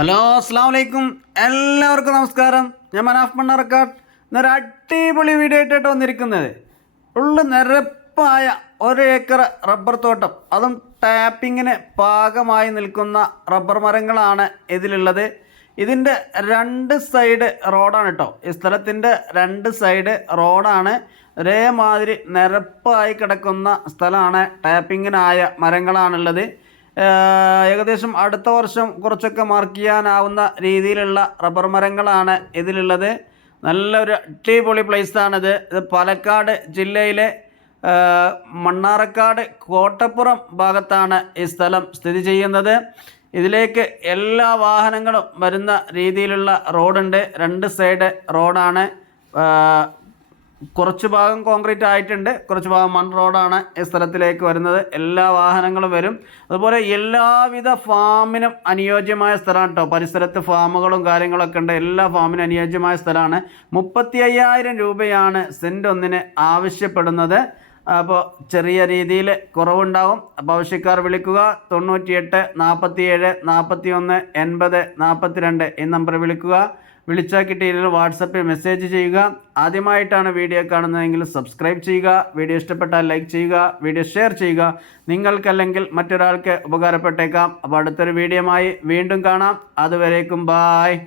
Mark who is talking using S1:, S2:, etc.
S1: Hello അസ്സാം വലൈക്കും എല്ലാവർക്കും നമസ്കാരം. ഞാൻ മനാഫ് മണ്ണാർക്കാട്. ഇന്നൊരു അടിപൊളി വീഡിയോ ആയിട്ടാണ് വന്നിരിക്കുന്നത്. ഉള്ള നിരപ്പായ ഒരു ഏക്കർ റബ്ബർ തോട്ടം. അതും ടാപ്പിങ്ങിന് പാകമായി നിൽക്കുന്ന റബ്ബർ മരങ്ങളാണ് ഇതിലുള്ളത്. ഇതിന്റെ രണ്ട് സൈഡ് റോഡാണ് കേട്ടോ ഈ സ്ഥലത്തിന്റെ രണ്ട് സൈഡ് റോഡാണ്. ഒരേമാതിരി നിരപ്പായി കിടക്കുന്ന സ്ഥലമാണ് ടാപ്പിങ്ങിനായ മരങ്ങളാണുള്ളത്. ഏകദേശം അടുത്ത വർഷം കുറച്ചൊക്കെ മാർക്ക് ചെയ്യാനാവുന്ന രീതിയിലുള്ള റബ്ബർ മരങ്ങളാണ് ഇതിലുള്ളത്. നല്ലൊരു അടിപൊളി പ്ലേസാണിത് ഇത് പാലക്കാട് ജില്ലയിലെ മണ്ണാറക്കാട് കോട്ടപ്പുറം ഭാഗത്താണ് ഈ സ്ഥലം സ്ഥിതി ചെയ്യുന്നത്. ഇതിലേക്ക് എല്ലാ വാഹനങ്ങളും വരുന്ന രീതിയിലുള്ള റോഡുണ്ട് രണ്ട് സൈഡ് റോഡാണ് കുറച്ച് ഭാഗം കോൺക്രീറ്റ് ആയിട്ടുണ്ട്. കുറച്ച് ഭാഗം മൺ റോഡാണ് ഈ സ്ഥലത്തിലേക്ക് വരുന്നത്. എല്ലാ വാഹനങ്ങളും വരും. അതുപോലെ എല്ലാവിധ ഫാമിനും അനുയോജ്യമായ സ്ഥലമാണ് കേട്ടോ പരിസരത്ത് ഫാമുകളും കാര്യങ്ങളൊക്കെ ഉണ്ട്. എല്ലാ ഫാമിനും അനുയോജ്യമായ സ്ഥലമാണ്. മുപ്പത്തി അയ്യായിരം രൂപയാണ് സെന്റ് ഒന്നിന് ആവശ്യപ്പെടുന്നത്. അപ്പോൾ ചെറിയ രീതിയിൽ കുറവുണ്ടാവും. അപ്പോൾ ആവശ്യക്കാർ വിളിക്കുക. തൊണ്ണൂറ്റിയെട്ട് നാൽപ്പത്തി ഏഴ് നാൽപ്പത്തി ഒന്ന് എൺപത് നാൽപ്പത്തി രണ്ട് ഈ നമ്പർ വിളിക്കുക. വിളിച്ചാൽ കിട്ടിയില്ലെങ്കിൽ വാട്സപ്പിൽ മെസ്സേജ് ചെയ്യുക. ആദ്യമായിട്ടാണ് വീഡിയോ കാണുന്നതെങ്കിൽ സബ്സ്ക്രൈബ് ചെയ്യുക. വീഡിയോ ഇഷ്ടപ്പെട്ടാൽ ലൈക്ക് ചെയ്യുക. വീഡിയോ ഷെയർ ചെയ്യുക. നിങ്ങൾക്കല്ലെങ്കിൽ മറ്റൊരാൾക്ക് ഉപകാരപ്പെട്ടേക്കാം. അപ്പോൾ അടുത്തൊരു വീഡിയോമായി വീണ്ടും കാണാം. അതുവരേക്കും ബായ്.